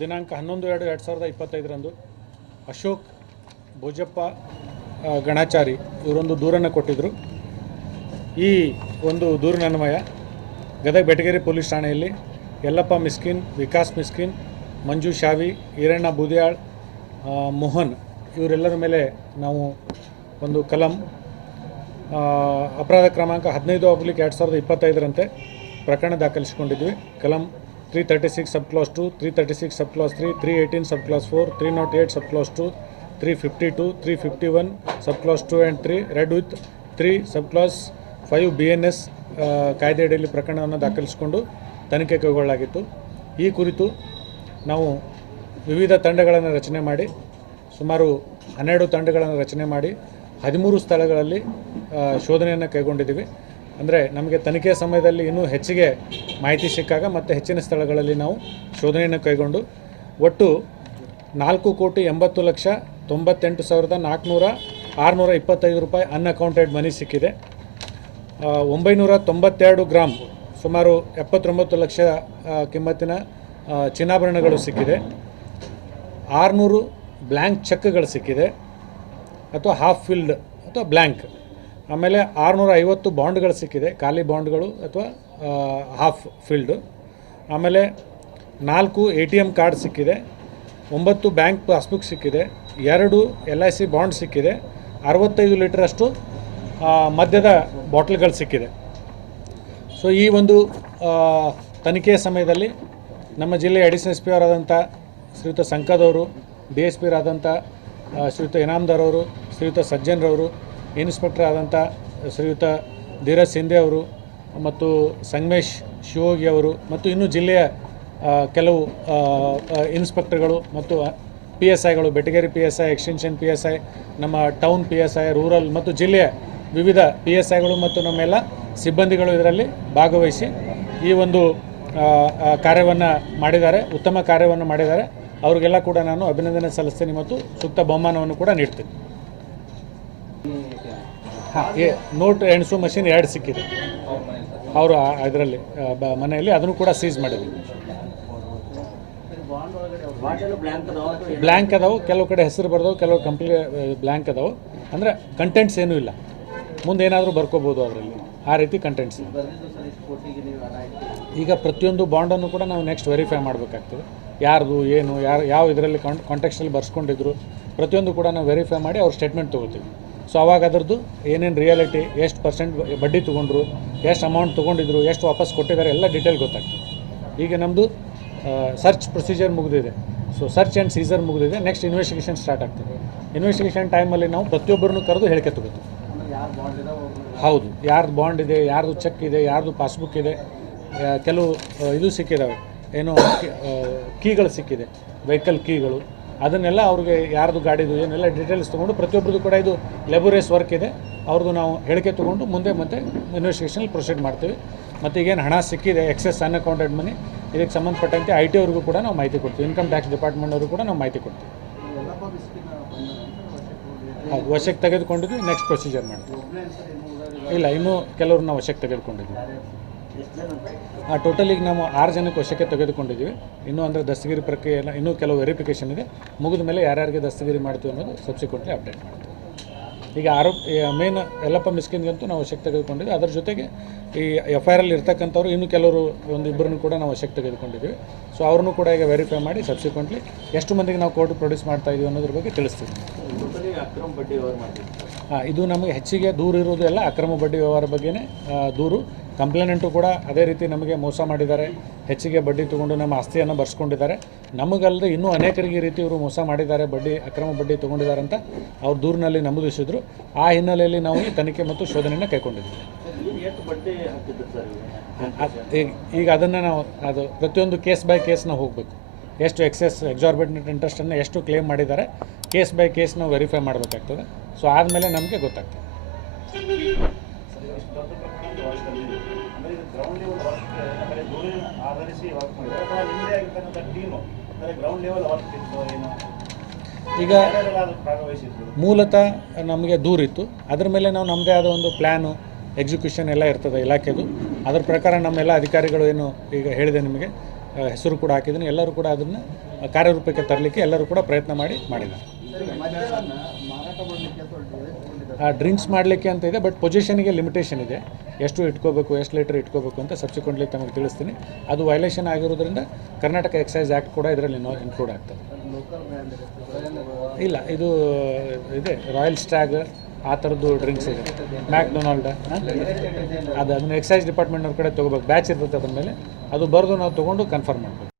ದಿನಾಂಕ 11/2/2025 ಅಶೋಕ್ ಭೋಜಪ್ಪ ಗಣಾಚಾರಿ ಇವರೊಂದು ದೂರನ್ನು ಕೊಟ್ಟಿದ್ದರು. ಈ ಒಂದು ದೂರಿನನ್ವಯ ಗದಗ ಬೆಟಗೇರಿ ಪೊಲೀಸ್ ಠಾಣೆಯಲ್ಲಿ ಯಲ್ಲಪ್ಪ ಮಿಸ್ಕಿನ್, ವಿಕಾಸ್ ಮಿಸ್ಕಿನ್, ಮಂಜು ಶಾವಿ, ಈರಣ್ಣ ಬೂದಿಯಾಳ್, ಮೋಹನ್ ಇವರೆಲ್ಲರ ಮೇಲೆ ನಾವು ಒಂದು ಕಲಂ ಅಪರಾಧ ಕ್ರಮಾಂಕ 15/2025 ಪ್ರಕರಣ ದಾಖಲಿಸಿಕೊಂಡಿದ್ವಿ. ಕಲಂ 336 sub class 2, 336 sub class 3, 318 sub class 4, 308 sub class 2, 352, 351 sub class 2 and 3 read with 3 sub class 5 BNS ಕಾಯ್ದೆಯಡಿಯಲ್ಲಿ ಪ್ರಕರಣವನ್ನು ದಾಖಲಿಸಿಕೊಂಡು ತನಿಖೆ ಕೈಗೊಳ್ಳಲಾಗಿತ್ತು. ಈ ಕುರಿತು ನಾವು ವಿವಿಧ ತಂಡಗಳನ್ನು ರಚನೆ ಮಾಡಿ ಸುಮಾರು 12 ತಂಡಗಳನ್ನು ರಚನೆ ಮಾಡಿ 13 ಸ್ಥಳಗಳಲ್ಲಿ ಶೋಧನೆಯನ್ನು ಕೈಗೊಂಡಿದ್ದೀವಿ. ಅಂದರೆ ನಮಗೆ ತನಿಖೆ ಸಮಯದಲ್ಲಿ ಇನ್ನೂ ಹೆಚ್ಚಿಗೆ ಮಾಹಿತಿ ಸಿಕ್ಕಾಗ ಮತ್ತು ಹೆಚ್ಚಿನ ಸ್ಥಳಗಳಲ್ಲಿ ನಾವು ಶೋಧನೆಯನ್ನು ಕೈಗೊಂಡು ಒಟ್ಟು 4,80,98,625 ರೂಪಾಯಿ ಅನ್ಅಕೌಂಟೆಡ್ ಮನಿ ಸಿಕ್ಕಿದೆ. 992 ಗ್ರಾಮ್ ಸುಮಾರು 79 ಲಕ್ಷ ಕಿಮ್ಮತ್ತಿನ ಚಿನ್ನಾಭರಣಗಳು ಸಿಕ್ಕಿದೆ. 600 ಬ್ಲ್ಯಾಂಕ್ ಚೆಕ್ಗಳು ಸಿಕ್ಕಿದೆ ಅಥವಾ ಹಾಫ್ ಫಿಲ್ಡ್ ಅಥವಾ ಬ್ಲ್ಯಾಂಕ್. ಆಮೇಲೆ 650 ಬಾಂಡ್ಗಳು ಸಿಕ್ಕಿದೆ, ಖಾಲಿ ಬಾಂಡ್ಗಳು ಅಥವಾ ಹಾಫ್ ಫಿಲ್ಡು. ಆಮೇಲೆ 4 ATM ಕಾರ್ಡ್ ಸಿಕ್ಕಿದೆ, 9 ಬ್ಯಾಂಕ್ ಪಾಸ್ಬುಕ್ ಸಿಕ್ಕಿದೆ, 2 LIC ಬಾಂಡ್ ಸಿಕ್ಕಿದೆ, 65 ಲೀಟರಷ್ಟು ಮದ್ಯದ ಬಾಟ್ಲ್ಗಳು ಸಿಕ್ಕಿದೆ. ಸೊ ಈ ಒಂದು ತನಿಖೆಯ ಸಮಯದಲ್ಲಿ ನಮ್ಮ ಜಿಲ್ಲೆಯ ಅಡಿಷನಲ್ SP ಅವರಾದಂಥ ಶ್ರೀಯುತ ಸಂಕದವರು, DSP ಆದಂಥ ಶ್ರೀಯುತ ಇನಾಮ್ದಾರ್ ಅವರು, ಶ್ರೀಯುತ ಸಜ್ಜನ್ರವರು, ಇನ್ಸ್ಪೆಕ್ಟರ್ ಆದಂಥ ಶ್ರೀಯುತ ಧೀರಜ್ ಸಿಂಧೆ ಅವರು ಮತ್ತು ಸಂಗಮೇಶ್ ಶಿವೋಗಿ ಅವರು ಮತ್ತು ಇನ್ನೂ ಜಿಲ್ಲೆಯ ಕೆಲವು ಇನ್ಸ್ಪೆಕ್ಟರ್ಗಳು ಮತ್ತು PSIಗಳು, ಬೆಟಗೇರಿ PSI, ಎಕ್ಸ್ಟೆನ್ಷನ್ PSI, ನಮ್ಮ ಟೌನ್ PSI, ರೂರಲ್ ಮತ್ತು ಜಿಲ್ಲೆಯ ವಿವಿಧ PSIಗಳು ಮತ್ತು ನಮ್ಮೆಲ್ಲ ಸಿಬ್ಬಂದಿಗಳು ಇದರಲ್ಲಿ ಭಾಗವಹಿಸಿ ಈ ಒಂದು ಕಾರ್ಯವನ್ನು ಮಾಡಿದ್ದಾರೆ, ಉತ್ತಮ ಕಾರ್ಯವನ್ನು ಮಾಡಿದ್ದಾರೆ. ಅವರಿಗೆಲ್ಲ ಕೂಡ ನಾನು ಅಭಿನಂದನೆ ಸಲ್ಲಿಸ್ತೀನಿ ಮತ್ತು ಸೂಕ್ತ ಬಹುಮಾನವನ್ನು ಕೂಡ ನೀಡ್ತೀನಿ. ನೋಟ್ ಎಣಿಸೋ ಮಷಿನ್ 2 ಸಿಕ್ಕಿದೆ ಅವರು ಇದರಲ್ಲಿ ಮನೆಯಲ್ಲಿ, ಅದನ್ನು ಕೂಡ ಸೀಸ್ ಮಾಡಿದ್ವಿ. ಬ್ಲ್ಯಾಂಕ್ ಅದಾವು, ಕೆಲವು ಕಡೆ ಹೆಸರು ಬರ್ದವು, ಕೆಲವು ಬ್ಲ್ಯಾಂಕ್ ಅದಾವು. ಅಂದರೆ ಕಂಟೆಂಟ್ಸ್ ಏನೂ ಇಲ್ಲ, ಮುಂದೆ ಏನಾದರೂ ಬರ್ಕೋಬೋದು ಅದರಲ್ಲಿ, ಆ ರೀತಿ ಕಂಟೆಂಟ್ಸ್. ಈಗ ಪ್ರತಿಯೊಂದು ಬಾಂಡನ್ನು ಕೂಡ ನಾವು ನೆಕ್ಸ್ಟ್ ವೆರಿಫೈ ಮಾಡಬೇಕಾಗ್ತದೆ, ಯಾರ್ದು ಏನು ಯಾವ ಇದರಲ್ಲಿ ಕಾಂಟೆಕ್ಸ್ಟಲ್ಲಿ ಬರ್ಸ್ಕೊಂಡಿದ್ರು ಪ್ರತಿಯೊಂದು ಕೂಡ ನಾವು ವೆರಿಫೈ ಮಾಡಿ ಅವ್ರ ಸ್ಟೇಟ್ಮೆಂಟ್ ತೊಗೋತೀವಿ. ಸೊ ಅವಾಗ ಅದರದ್ದು ಏನೇನು ರಿಯಾಲಿಟಿ, ಎಷ್ಟು ಪರ್ಸೆಂಟ್ ಬಡ್ಡಿ ತೊಗೊಂಡ್ರು, ಎಷ್ಟು ಅಮೌಂಟ್ ತೊಗೊಂಡಿದ್ರು, ಎಷ್ಟು ವಾಪಸ್ ಕೊಟ್ಟಿದ್ದಾರೆ ಎಲ್ಲ ಡೀಟೇಲ್ ಗೊತ್ತಾಗ್ತದೆ. ಈಗ ನಮ್ಮದು ಸರ್ಚ್ ಪ್ರೊಸೀಜರ್ ಮುಗಿದಿದೆ. ಸೊ ಸರ್ಚ್ ಆ್ಯಂಡ್ ಸೀಸರ್ ಮುಗಿದಿದೆ. ನೆಕ್ಸ್ಟ್ ಇನ್ವೆಸ್ಟಿಗೇಷನ್ ಸ್ಟಾರ್ಟ್ ಆಗ್ತದೆ. ಇನ್ವೆಸ್ಟಿಗೇಷನ್ ಟೈಮಲ್ಲಿ ನಾವು ಪ್ರತಿಯೊಬ್ಬರನ್ನು ಕರೆದು ಹೇಳಿಕೆ ತೊಗೋತೀವಿ. ಹೌದು, ಯಾರ್ದು ಬಾಂಡ್ ಇದೆ, ಯಾರ್ದು ಚೆಕ್ ಇದೆ, ಯಾರ್ದು ಪಾಸ್ಬುಕ್ ಇದೆ, ಕೆಲವು ಇದು ಸಿಕ್ಕಿದ್ದಾವೆ, ಏನು ಕೀಗಳು ಸಿಕ್ಕಿದೆ, ವೆಹಿಕಲ್ ಕೀಗಳು, ಅದನ್ನೆಲ್ಲ ಅವ್ರಿಗೆ ಯಾರ್ದು ಗಾಡಿದು ಏನೆಲ್ಲ ಡೀಟೇಲ್ಸ್ ತೊಗೊಂಡು ಪ್ರತಿಯೊಬ್ಬರದ್ದು ಕೂಡ ಇದು ಲೆಬೋರಿಯಸ್ ವರ್ಕ್ ಇದೆ, ಅವ್ರದ್ದು ನಾವು ಹೇಳಿಕೆ ತೊಗೊಂಡು ಮುಂದೆ ಮತ್ತೆ ಇನ್ವೆಸ್ಟಿಗೇಷನಲ್ಲಿ ಪ್ರೊಸೀಡ್ ಮಾಡ್ತೀವಿ. ಮತ್ತು ಈಗೇನು ಹಣ ಸಿಕ್ಕಿದೆ ಎಕ್ಸೆಸ್ ಅನ್ಅಕೌಂಟೆಡ್ ಮನಿ, ಇದಕ್ಕೆ ಸಂಬಂಧಪಟ್ಟಂತೆ IT ಅವ್ರಿಗೂ ಕೂಡ ನಾವು ಮಾಹಿತಿ ಕೊಡ್ತೀವಿ, ಇನ್ಕಮ್ ಟ್ಯಾಕ್ಸ್ ಡಿಪಾರ್ಟ್ಮೆಂಟ್ ಅವ್ರಿಗೂ ಕೂಡ ನಾವು ಮಾಹಿತಿ ಕೊಡ್ತೀವಿ. ಹೌದು, ವಶಕ್ಕೆ ತೆಗೆದುಕೊಂಡಿದ್ವಿ, ನೆಕ್ಸ್ಟ್ ಪ್ರೊಸೀಜರ್ ಮಾಡ್ತೀವಿ. ಇಲ್ಲ, ಇನ್ನೂ ಕೆಲವ್ರು ನಾವು ವಶಕ್ಕೆ ತೆಗೆದುಕೊಂಡಿದ್ವಿ. ಟೋಟಲ್ ಈಗ ನಾವು 6 ಜನಕ್ಕೆ ವಶಕ್ಕೆ ತೆಗೆದುಕೊಂಡಿದ್ದೀವಿ. ಇನ್ನೂ ಅಂದರೆ ದಸ್ತಗಿರಿ ಪ್ರಕ್ರಿಯೆ ಎಲ್ಲ ಇನ್ನೂ ಕೆಲವು ವೆರಿಫಿಕೇಷನ್ ಇದೆ, ಮುಗಿದ ಮೇಲೆ ಯಾರ್ಯಾರಿಗೆ ದಸ್ತಗಿರಿ ಮಾಡ್ತೀವಿ ಅನ್ನೋದು ಸಬ್ಸಿಕ್ವೆಂಟ್ಲಿ ಅಪ್ಡೇಟ್ ಮಾಡ್ತೀವಿ. ಈಗ ಮೇನ್ ಯಲ್ಲಪ್ಪ ಮಿಸ್ಕಿನ್ಗಂತೂ ನಾವು ವಶಕ್ಕೆ ತೆಗೆದುಕೊಂಡಿದ್ವಿ. ಅದರ ಜೊತೆಗೆ ಈ FIR ಅಲ್ಲಿ ಇರ್ತಕ್ಕಂಥವ್ರು ಇನ್ನೂ ಕೆಲವರು ಇಬ್ಬರನ್ನು ಕೂಡ ನಾವು ವಶಕ್ಕೆ ತೆಗೆದುಕೊಂಡಿದ್ದೀವಿ. ಸೊ ಅವ್ರನ್ನೂ ಕೂಡ ಈಗ ವೆರಿಫೈ ಮಾಡಿ ಸಬ್ಸಿಕ್ವೆಂಟ್ಲಿ ಎಷ್ಟು ಮಂದಿಗೆ ನಾವು ಕೋರ್ಟ್ ಪ್ರೊಡ್ಯೂಸ್ ಮಾಡ್ತಾ ಇದೀವಿ ಅನ್ನೋದ್ರ ಬಗ್ಗೆ ತಿಳಿಸ್ತೀವಿ. ಇದು ನಮಗೆ ಹೆಚ್ಚಿಗೆ ದೂರು ಇರೋದು ಎಲ್ಲ ಅಕ್ರಮ ಬಡ್ಡಿ ವ್ಯವಹಾರ ಬಗ್ಗೆನೇ ದೂರು. ಕಂಪ್ಲೇನೆಂಟು ಕೂಡ ಅದೇ ರೀತಿ ನಮಗೆ ಮೋಸ ಮಾಡಿದ್ದಾರೆ, ಹೆಚ್ಚಿಗೆ ಬಡ್ಡಿ ತೊಗೊಂಡು ನಮ್ಮ ಆಸ್ತಿಯನ್ನು ಬರ್ಸ್ಕೊಂಡಿದ್ದಾರೆ. ನಮಗಲ್ಲದೆ ಇನ್ನೂ ಅನೇಕರಿಗೆ ಈ ರೀತಿ ಇವರು ಮೋಸ ಮಾಡಿದ್ದಾರೆ, ಅಕ್ರಮ ಬಡ್ಡಿ ತೊಗೊಂಡಿದ್ದಾರೆ ಅಂತ ಅವ್ರ ದೂರಿನಲ್ಲಿ ನಮೂದಿಸಿದ್ರು. ಆ ಹಿನ್ನೆಲೆಯಲ್ಲಿ ನಾವು ಈ ತನಿಖೆ ಮತ್ತು ಶೋಧನೆಯನ್ನು ಕೈಗೊಂಡಿದ್ದೀವಿ. ಈಗ ಅದನ್ನು ನಾವು ಪ್ರತಿಯೊಂದು ಕೇಸ್ ಬೈ ಕೇಸ್ ನಾವು ಹೋಗಬೇಕು. ಎಷ್ಟು ಎಕ್ಸಾರ್ಬಿಟೆಂಟ್ ಇಂಟ್ರೆಸ್ಟನ್ನು ಎಷ್ಟು ಕ್ಲೇಮ್ ಮಾಡಿದ್ದಾರೆ, ಕೇಸ್ ಬೈ ಕೇಸ್ ನಾವು ವೆರಿಫೈ ಮಾಡಬೇಕಾಗ್ತದೆ. ಸೊ ಆದಮೇಲೆ ನಮಗೆ ಗೊತ್ತಾಗ್ತದೆ. ಈಗ ಮೂಲತಃ ನಮಗೆ ದೂರಿತ್ತು, ಅದರ ಮೇಲೆ ನಾವು ನಮ್ಮದೇ ಆದ ಒಂದು ಪ್ಲ್ಯಾನು, ಎಕ್ಸಿಕ್ಯೂಷನ್ ಎಲ್ಲ ಇರ್ತದೆ ಇಲಾಖೆದು. ಅದರ ಪ್ರಕಾರ ನಮ್ಮೆಲ್ಲ ಅಧಿಕಾರಿಗಳು ಏನು ಈಗ ಹೇಳಿದೆ ನಿಮಗೆ ಹೆಸರು ಕೂಡ ಹಾಕಿದ್ದೀನಿ. ಎಲ್ಲರೂ ಕೂಡ ಅದನ್ನು ಕಾರ್ಯರೂಪಕ್ಕೆ ತರಲಿಕ್ಕೆ ಎಲ್ಲರೂ ಕೂಡ ಪ್ರಯತ್ನ ಮಾಡಿದ್ದಾರೆ. ಡ್ರಿಂಕ್ಸ್ ಮಾಡಲಿಕ್ಕೆ ಅಂತ ಇದೆ, ಬಟ್ ಪೊಸಿಷನ್ಗೆ ಲಿಮಿಟೇಷನ್ ಇದೆ. ಎಷ್ಟು ಇಟ್ಕೋಬೇಕು, ಎಷ್ಟು ಲೀಟರ್ ಇಟ್ಕೋಬೇಕು ಅಂತ ಸಬ್ಸಿಕ್ವೆಂಟ್ಲಿ ತಮಗೆ ತಿಳಿಸ್ತೀನಿ. ಅದು ವೈಲೇಷನ್ ಆಗಿರೋದ್ರಿಂದ ಕರ್ನಾಟಕ ಎಕ್ಸೈಸ್ ಆ್ಯಕ್ಟ್ ಕೂಡ ಇದರಲ್ಲಿ ಇನ್ಕ್ಲೂಡ್ ಆಗ್ತದೆ. ಇಲ್ಲ, ಇದು ಇದೆ ರಾಯಲ್ ಸ್ಟ್ಯಾಗ್ ಆ ಥರದ್ದು ಡ್ರಿಂಕ್ಸ್ ಇದೆ, ಮ್ಯಾಕ್ಡೊನಾಲ್ಡ್. ಅದನ್ನು ಎಕ್ಸೈಸ್ ಡಿಪಾರ್ಟ್ಮೆಂಟ್ನವ್ರ ಕಡೆ ತೊಗೋಬೇಕು, ಬ್ಯಾಚ್ ಇರ್ತದೆ ಅದ್ರ ಮೇಲೆ. ಅದು ಬರೆದು ನಾವು ತೊಗೊಂಡು ಕನ್ಫರ್ಮ್ ಮಾಡಬೇಕು.